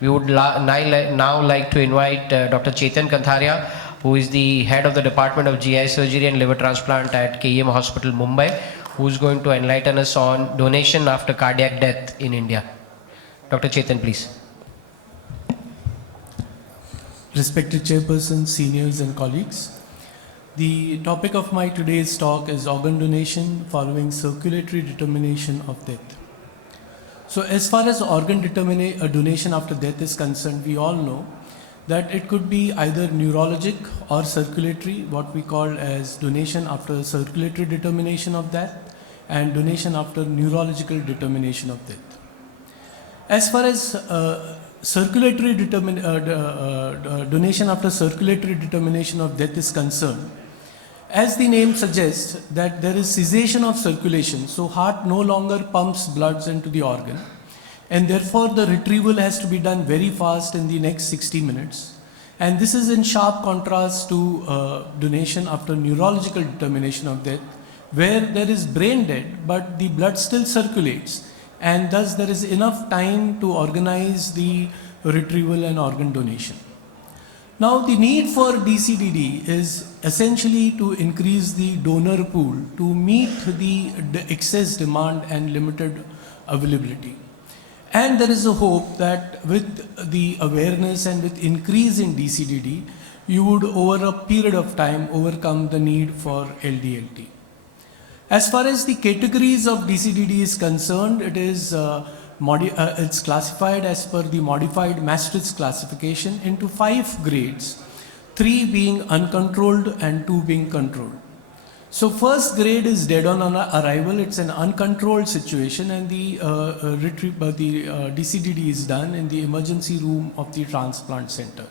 We would now like to invite Dr. Chetan Kantharia, who is the head of the Department of GI Surgery and Liver Transplant at KEM Hospital, Mumbai, who is going to enlighten us on donation after cardiac death in India. Dr. Chetan, please. Respected chairperson, seniors and colleagues, the topic of my today's talk is organ donation following circulatory determination of death. So as far as organ donation after death is concerned, we all know that it could be either neurologic or circulatory, what we call as donation after circulatory determination of death and donation after neurological determination of death. As far as donation after circulatory determination of death is concerned, as the name suggests that there is cessation of circulation, so heart no longer pumps bloods into the organ, and therefore the retrieval has to be done very fast in the next 60 minutes. And this is in sharp contrast to donation after neurological determination of death, where there is brain dead but the blood still circulates, and thus there is enough time to organize the retrieval and organ donation. Now the need for DCDD is essentially to increase the donor pool to meet the excess demand and limited availability. And there is a hope that with the awareness and with increase in DCDD, you would over a period of time overcome the need for LDLT. As far as the categories of DCDD is concerned, it is it's classified as per the modified Maastricht classification into 5 grades, 3 being uncontrolled and 2 being controlled. So first grade is dead on arrival. It's an uncontrolled situation, and the DCDD is done in the emergency room of the transplant center.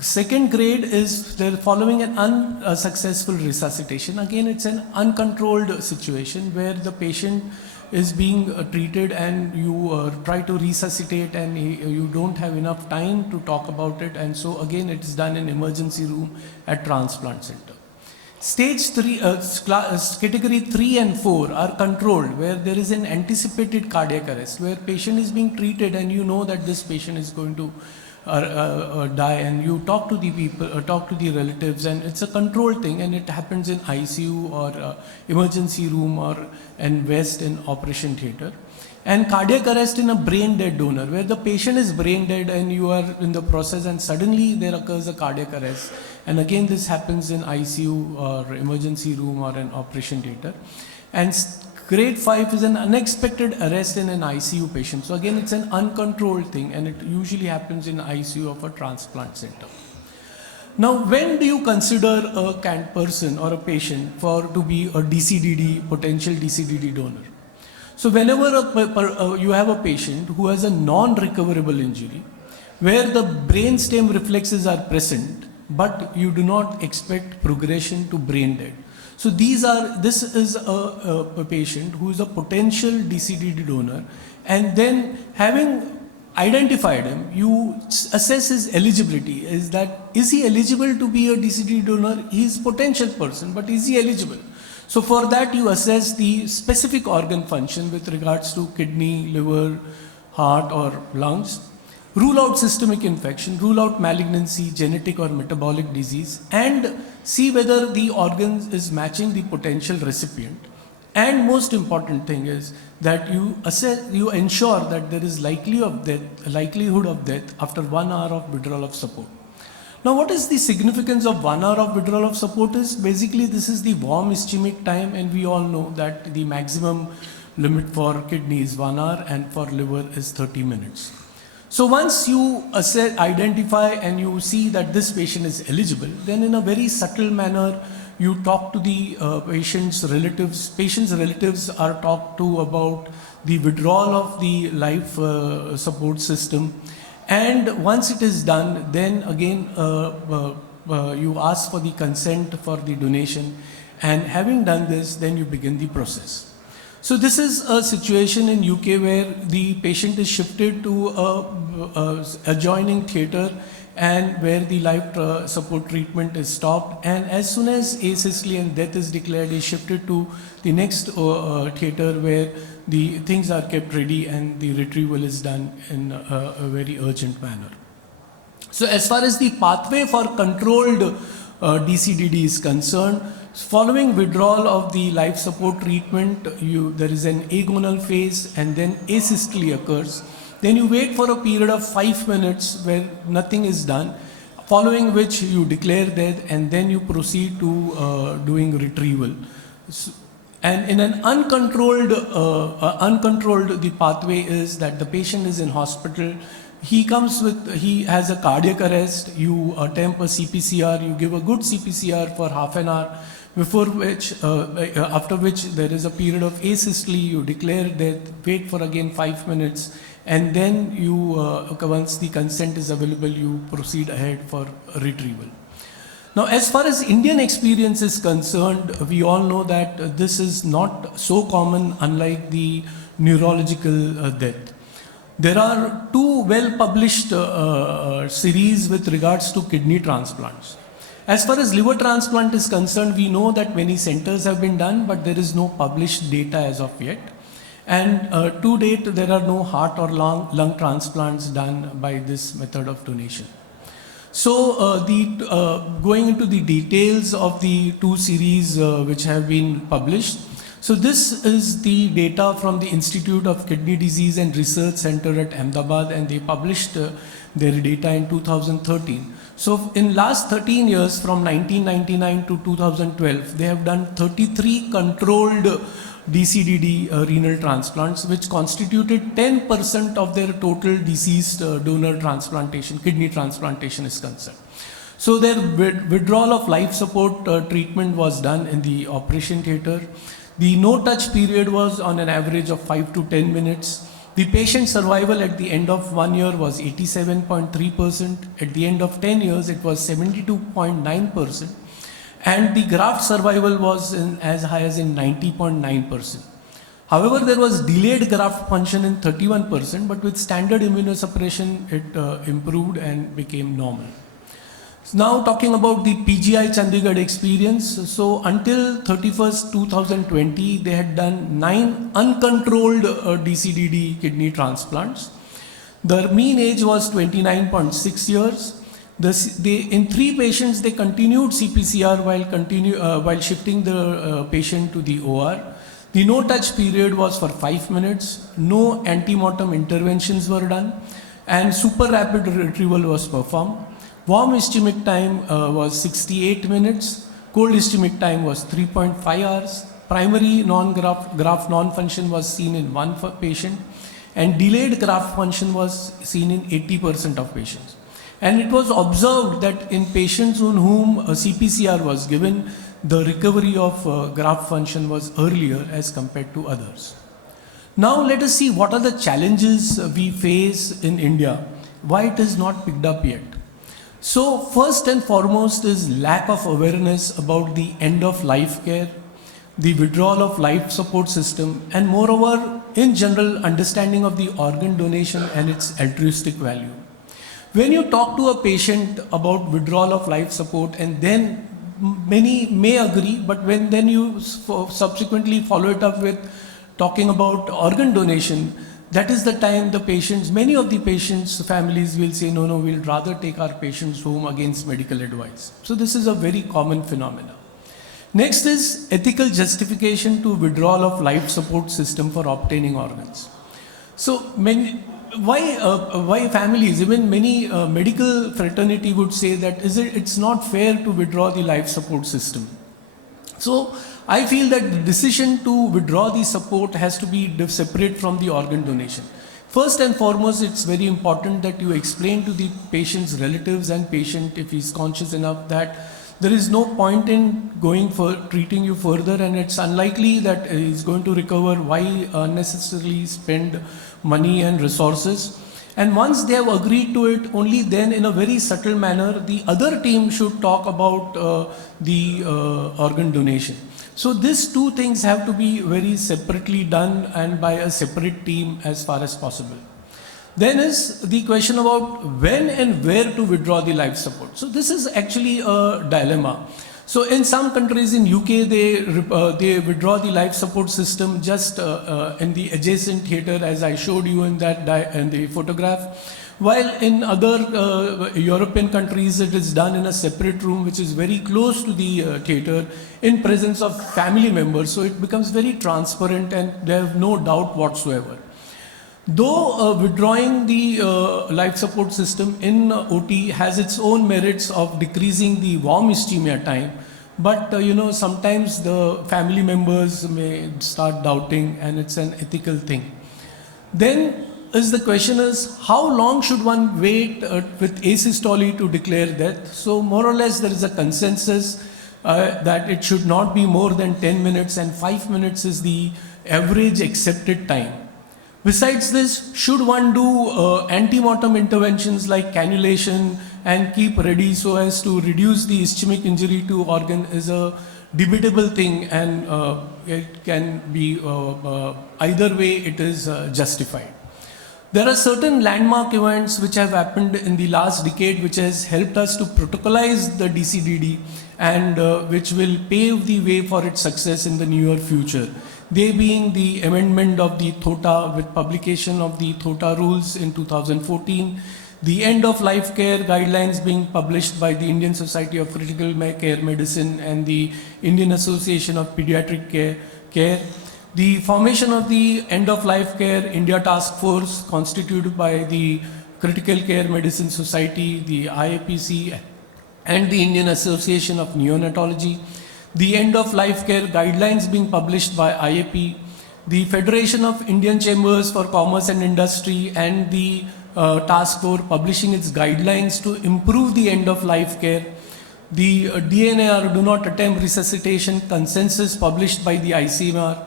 Second grade is they're following an unsuccessful resuscitation. Again, it's an uncontrolled situation where the patient is being treated and you try to resuscitate and you don't have enough time to talk about it, and so again it is done in emergency room at transplant center. Stage 3, category 3 and 4 are controlled, where there is an anticipated cardiac arrest, where patient is being treated and you know that this patient is going to die, and you talk to the people, talk to the relatives, and it's a controlled thing, and it happens in ICU or emergency room or in West in operation theatre. And cardiac arrest in a brain dead donor, where the patient is brain dead and you are in the process and suddenly there occurs a cardiac arrest. And again, this happens in ICU or emergency room or an operation theatre. And grade 5 is an unexpected arrest in an ICU patient. So again, it's an uncontrolled thing, and it usually happens in ICU of a transplant center. Now, when do you consider a person or a patient to be a DCDD, potential DCDD donor? So whenever you have a patient who has a non-recoverable injury, where the brainstem reflexes are present, but you do not expect progression to brain dead. So this is a patient who is a potential DCDD donor, and then having identified him, you assess his eligibility. Is he eligible to be a DCDD donor? He is potential person, but is he eligible? So for that you assess the specific organ function with regards to kidney, liver, heart or lungs. Rule out systemic infection, rule out malignancy, genetic or metabolic disease, and see whether the organ is matching the potential recipient. And most important thing is that you ensure that there is likelihood of death after 1 hour of withdrawal of support. Now, what is the significance of 1 hour of withdrawal of support is basically this is the warm ischemic time, and we all know that the maximum limit for kidney is 1 hour and for liver is 30 minutes. So once you identify and you see that this patient is eligible, then in a very subtle manner, you talk to the patient's relatives. Patient's relatives are talked to about the withdrawal of the life support system. And once it is done, then again you ask for the consent for the donation. And having done this, then you begin the process. So this is a situation in UK where the patient is shifted to a adjoining theatre and where the life support treatment is stopped, and as soon as asystole and death is declared, is shifted to the next theatre where the things are kept ready and the retrieval is done in a very urgent manner. So as far as the pathway for controlled DCDD is concerned, following withdrawal of the life support treatment, there is an agonal phase and then asystole occurs. Then you wait for a period of 5 minutes where nothing is done, following which you declare death and then you proceed to doing retrieval. And in an uncontrolled, the pathway is that the patient is in hospital. He has a cardiac arrest. You attempt a CPCR. You give a good CPCR for half an hour, after which there is a period of asystole. You declare death. Wait for again 5 minutes, and then you, once the consent is available, you proceed ahead for retrieval. Now, as far as Indian experience is concerned, we all know that this is not so common, unlike the neurological death. There are 2 well-published series with regards to kidney transplants. As far as liver transplant is concerned, we know that many centers have been done, but there is no published data as of yet. And to date, there are no heart or lung transplants done by this method of donation. So, going into the details of the 2 series which have been published. So, this is the data from the Institute of Kidney Disease and Research Center at Ahmedabad, and they published their data in 2013. So, in last 13 years, from 1999 to 2012, they have done 33 controlled DCDD renal transplants, which constituted 10% of their total deceased donor transplantation, kidney transplantation is concerned. So their withdrawal of life support treatment was done in the operation theatre. The no-touch period was on an average of 5 to 10 minutes. The patient survival at the end of 1 year was 87.3%. At the end of 10 years, it was 72.9%. And the graft survival was as high as in 90.9%. However, there was delayed graft function in 31%, but with standard immunosuppression, it improved and became normal. So now talking about the PGI Chandigarh experience. So until 31st, 2020, they had done 9 uncontrolled DCDD kidney transplants. The mean age was 29.6 years. In 3 patients, they continued CPCR while shifting the patient to the OR. The no-touch period was for 5 minutes. No antemortem interventions were done, and super rapid retrieval was performed. Warm ischemic time was 68 minutes. Cold ischemic time was 3.5 hours. Primary graft non-function was seen in 1 patient, and delayed graft function was seen in 80% of patients. And it was observed that in patients on whom a CPCR was given, the recovery of graft function was earlier as compared to others. Now let us see what are the challenges we face in India, why it is not picked up yet. So first and foremost is lack of awareness about the end of life care, the withdrawal of life support system, and moreover, in general, understanding of the organ donation and its altruistic value. When you talk to a patient about withdrawal of life support, and then many may agree, but then you subsequently follow it up with talking about organ donation, that is the time many of the patients' families will say, no, we'll rather take our patients home against medical advice. So this is a very common phenomenon. Next is ethical justification to withdrawal of life support system for obtaining organs. So why families, even many medical fraternity would say that it's not fair to withdraw the life support system. So I feel that the decision to withdraw the support has to be separate from the organ donation. First and foremost, it's very important that you explain to the patient's relatives and patient, if he's conscious enough, that there is no point in treating you further, and it's unlikely that he's going to recover. Why unnecessarily spend money and resources? And once they have agreed to it, only then in a very subtle manner, the other team should talk about the organ donation. So these 2 things have to be very separately done and by a separate team as far as possible. Then is the question about when and where to withdraw the life support. So this is actually a dilemma. So in some countries in UK, they withdraw the life support system just in the adjacent theatre, as I showed you in in the photograph. While in other European countries, it is done in a separate room, which is very close to the theatre, in presence of family members. So it becomes very transparent, and they have no doubt whatsoever. Though withdrawing the life support system in OT has its own merits of decreasing the warm ischemia time, but sometimes the family members may start doubting, and it's an ethical thing. Then the question is, how long should one wait with asystole to declare death? So more or less there is a consensus that it should not be more than 10 minutes, and 5 minutes is the average accepted time. Besides this, should one do ante-mortem interventions like cannulation and keep ready so as to reduce the ischemic injury to organ is a debatable thing, and it can be either way it is justified. There are certain landmark events which have happened in the last decade which has helped us to protocolize the DCDD and which will pave the way for its success in the near future. They being the amendment of the THOTA with publication of the THOTA rules in 2014, the end of life care guidelines being published by the Indian Society of Critical Care Medicine and the Indian Association of Pediatric Care, the formation of the end of life care India Task Force constituted by the Critical Care Medicine Society, the IAPC and the Indian Association of Neonatology, the end of life care guidelines being published by IAP, the Federation of Indian Chambers for Commerce and Industry and the task force publishing its guidelines to improve the end of life care, the DNAR, do not attempt resuscitation consensus published by the ICMR,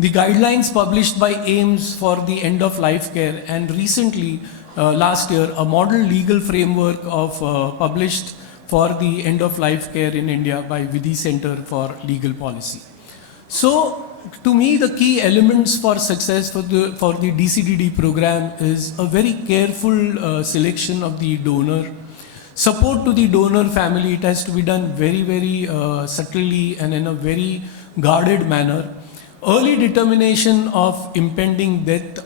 the guidelines published by AIMS for the end of life care, and recently last year a model legal framework of published for the end of life care in India by Vidhi Center for Legal Policy. So to me, the key elements for success for the DCDD program is a very careful selection of the donor, support to the donor family. It has to be done very, very subtly and in a very guarded manner. Early determination of impending death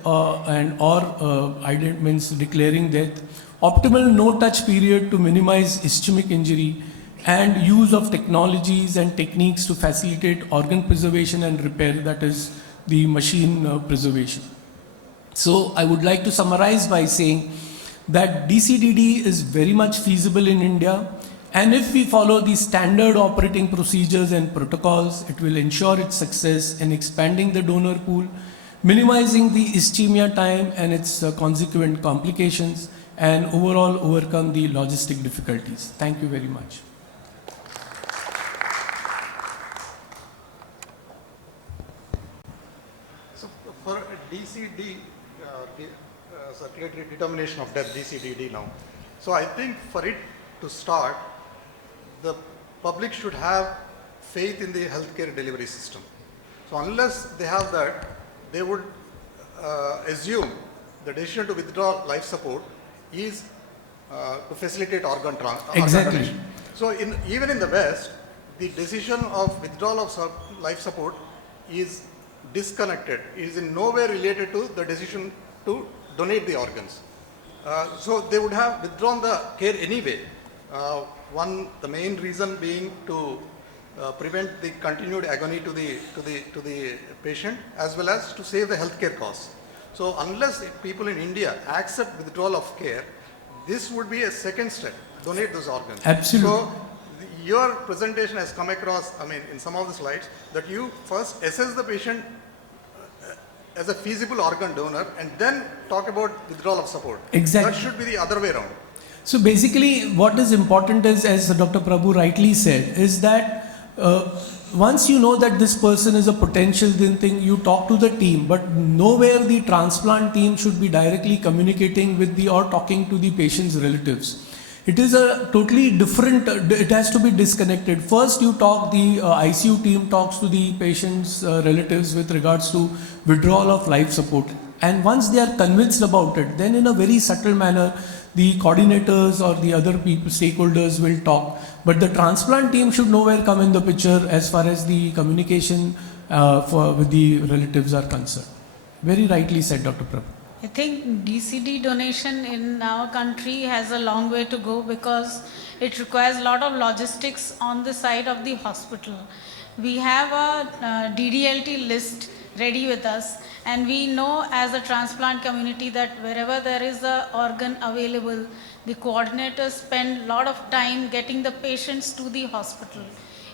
means declaring death, optimal no-touch period to minimize ischemic injury, and use of technologies and techniques to facilitate organ preservation and repair, that is the machine preservation. So I would like to summarize by saying that DCDD is very much feasible in India, and if we follow the standard operating procedures and protocols, it will ensure its success in expanding the donor pool, minimizing the ischemia time and its consequent complications, and overall overcome the logistic difficulties. Thank you very much. So for DCD, circulatory determination of death, DCDD now. So I think for it to start, the public should have faith in the healthcare delivery system. So unless they have that, they would assume the decision to withdraw life support is to facilitate organ donation. So even in the West, the decision of withdrawal of life support is disconnected, is in no way related to the decision to donate the organs. So they would have withdrawn the care anyway. The main reason being to prevent the continued agony to the patient, as well as to save the healthcare costs. So unless people in India accept withdrawal of care, this would be a second step, donate those organs. Absolutely. So your presentation has come across, in some of the slides, that you first assess the patient as a feasible organ donor and then talk about withdrawal of support. Exactly. That should be the other way around. So basically what is important is, as Dr. Prabhu rightly said, is that once you know that this person is a potential thing, you talk to the team, but nowhere the transplant team should be directly communicating with or talking to the patient's relatives. It is a totally different, it has to be disconnected. First you talk, the ICU team talks to the patient's relatives with regards to withdrawal of life support. And once they are convinced about it, then in a very subtle manner, the coordinators or the other people, stakeholders will talk. But the transplant team should nowhere come in the picture as far as the communication with the relatives are concerned. Very rightly said, Dr. Prabhu. I think DCD donation in our country has a long way to go because it requires a lot of logistics on the side of the hospital. We have a DDLT list ready with us, and we know as a transplant community that wherever there is an organ available, the coordinators spend a lot of time getting the patients to the hospital.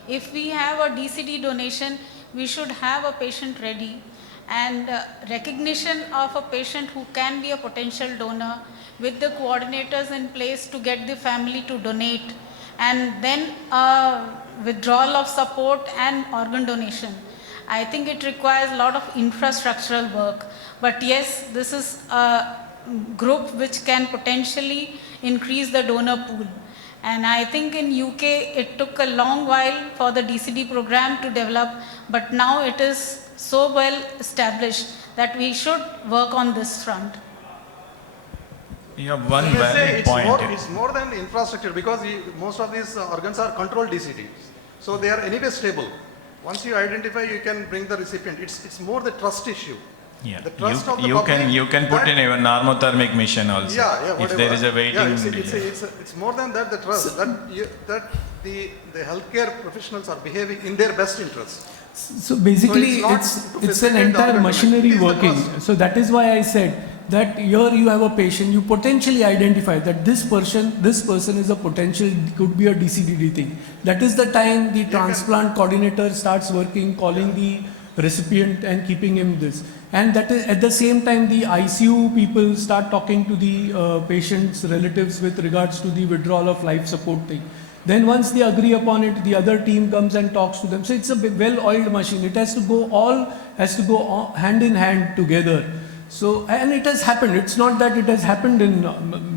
If we have a DCD donation, we should have a patient ready, and recognition of a patient who can be a potential donor with the coordinators in place to get the family to donate, and then withdrawal of support and organ donation. I think it requires a lot of infrastructural work, but yes, this is a group which can potentially increase the donor pool. And I think in UK it took a long while for the DCD program to develop, but now it is so well established that we should work on this front. You have one You can say valid point. it's more than infrastructure because most of these organs are controlled DCDs. So they are anyway stable. Once you identify, you can bring the recipient. It's more the trust issue. Yeah. The trust of the You public, can put that- in a normothermic mission also. Yeah, If whatever. there is a waiting. Yeah, it's more than that, the trust, that the healthcare professionals are behaving in their best interest. So basically, So it's not to an facilitate the entire organ machinery donation. It is the working. trust. So that is why I said that here you have a patient, you potentially identify that this person is a potential, could be a DCDD thing. That is the time the transplant coordinator starts working, calling the recipient and keeping him this. And that is at the same time the ICU people start talking to the patient's relatives with regards to the withdrawal of life support thing. Then once they agree upon it, the other team comes and talks to them. So it's a well-oiled machine. It has to go hand in hand together. So, and it has happened. It's not that it has happened in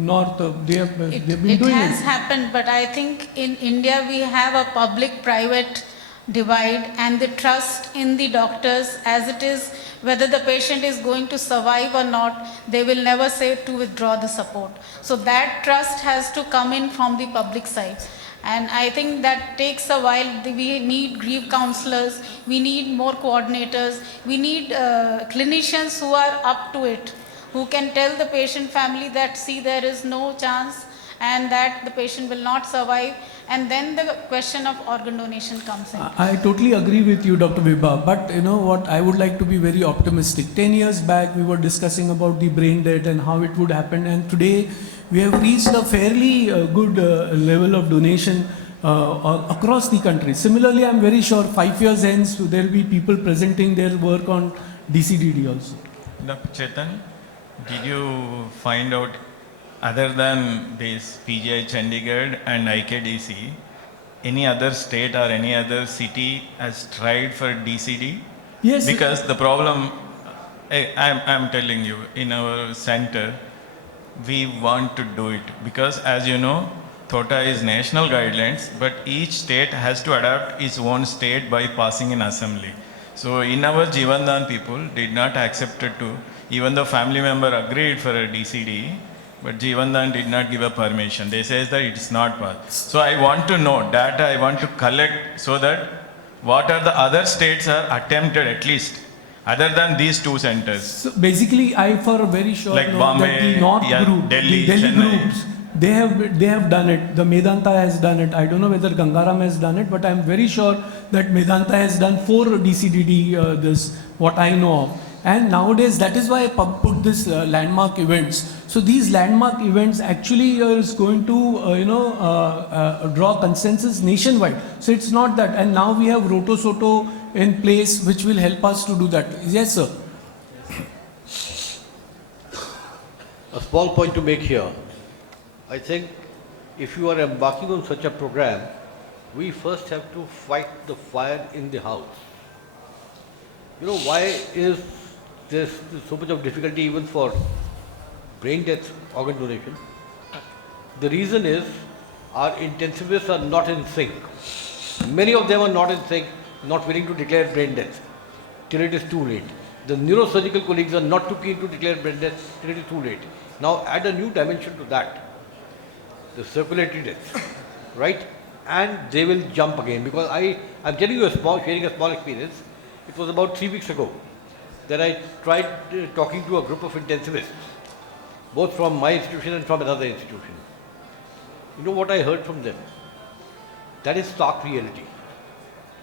North. They've been doing It has it. happened, but I think in India we have a public-private divide, and the trust in the doctors as it is, whether the patient is going to survive or not, they will never say to withdraw the support. So that trust has to come in from the public side. And I think that takes a while. We need grief counselors, we need more coordinators, we need clinicians who are up to it, who can tell the patient family that see there is no chance and that the patient will not survive, and then the question of organ donation comes in. I totally agree with you, Dr. Vibha, but you know what, I would like to be very optimistic. 10 years back, we were discussing about the brain death and how it would happen, and today we have reached a fairly good level of donation across the country. Similarly, I'm very sure 5 years hence, there will be people presenting their work on DCDD also. Dr. Chetan, did you find out, other than this PGI Chandigarh and IKDC, any other state or any other city has tried for DCD? Yes. Because the problem, I'm telling you, in our center, we want to do it because, as you know, TOTA is national guidelines, but each state has to adapt its own state by passing in assembly. So in our Jivandan, people did not accept it to, even though family member agreed for a DCD, but Jivandan did not give a permission. They say that it's not passed. So I want to know data, I want to collect so that what are the other states are attempted at least, other than these two centers. So basically, I for very sure Like know Bombay, that the North yeah, group, Delhi, the Delhi Chennai. groups, they have done it. The Medanta has done it. I don't know whether Gangaram has done it, but I'm very sure that Medanta has done 4 DCDD. This what I know of. And nowadays, that is why I put this landmark events. So these landmark events actually is going to draw consensus nationwide. So it's not that. And now we have Roto Soto in place, which will help us to do that. Yes, sir. A small point to make here. I think if you are embarking on such a program, we first have to fight the fire in the house. You know, why is there so much of difficulty even for brain death organ donation? The reason is our intensivists are not in sync. Many of them are not in sync, not willing to declare brain death till it is too late. The neurosurgical colleagues are not too keen to declare brain death till it is too late. Now add a new dimension to that, the circulatory death, right? And they will jump again, because I'm telling you sharing a small experience. It was about 3 weeks ago that I tried talking to a group of intensivists, both from my institution and from another institution. You know what I heard from them? That is stark reality.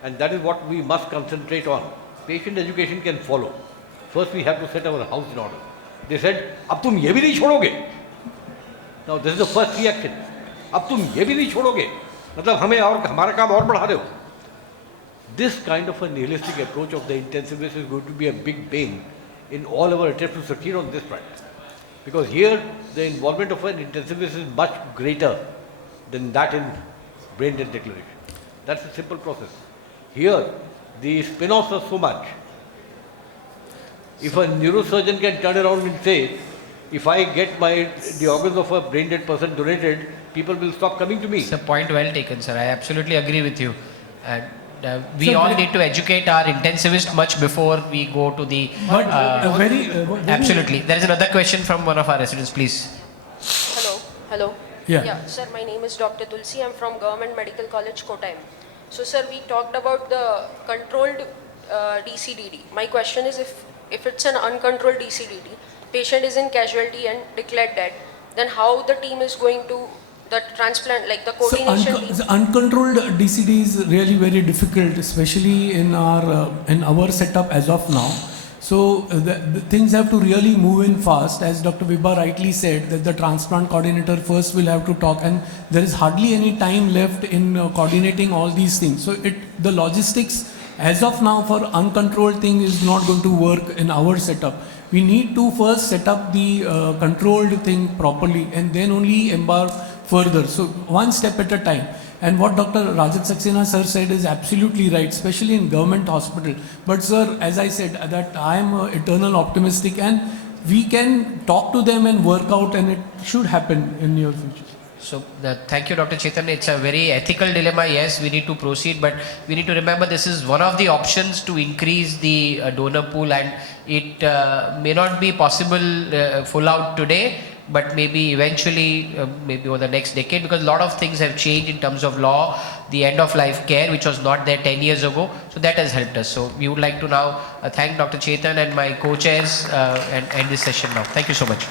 And that is what we must concentrate on. Patient education can follow. First we have to set our house in order. They said, "Ab tum ye bhi nahi chodoge." Now this is the first reaction. "Ab tum ye bhi nahi chodoge." Matlab hame aur hamara kaam aur badha rahe ho. This kind of a nihilistic approach of the intensivist is going to be a big bane in all our attempts to succeed on this front. Because here the involvement of an intensivist is much greater than that in brain death declaration. That's a simple process. Here the spin-offs are so much. If a neurosurgeon can turn around and say, if I get the organs of a brain dead person donated, people will stop coming to me. It's a point well taken, sir. I absolutely agree with you. And we Sir, all but- need to educate our intensivist much before we go to the. But very Absolutely. There is another question from one of our residents, please. Hello. Yeah. Sir, my name is Dr. Tulsi. I'm from Government Medical College, Kottayam. So, sir, we talked about the controlled DCDD. My question is, if it's an uncontrolled DCDD, patient is in casualty and declared dead, then how the team is going to the transplant, like the coordination team? So uncontrolled DCD is really very difficult, especially in our setup as of now. So the things have to really move in fast, as Dr. Vibha rightly said, that the transplant coordinator first will have to talk, and there is hardly any time left in coordinating all these things. So the logistics as of now for uncontrolled thing is not going to work in our setup. We need to first set up the controlled thing properly and then only embark further. So one step at a time. And what Dr. Rajat Saxena sir said is absolutely right, especially in government hospital. But sir, as I said, that I am eternal optimistic, and we can talk to them and work out, and it should happen in near future. So thank you, Dr. Chetan. It's a very ethical dilemma. Yes, we need to proceed, but we need to remember this is one of the options to increase the donor pool, and it may not be possible full out today, but maybe eventually, maybe over the next decade, because a lot of things have changed in terms of law, the end of life care, which was not there 10 years ago. So that has helped us. So we would like to now thank Dr. Chetan and my co-chairs and end this session now. Thank you so much.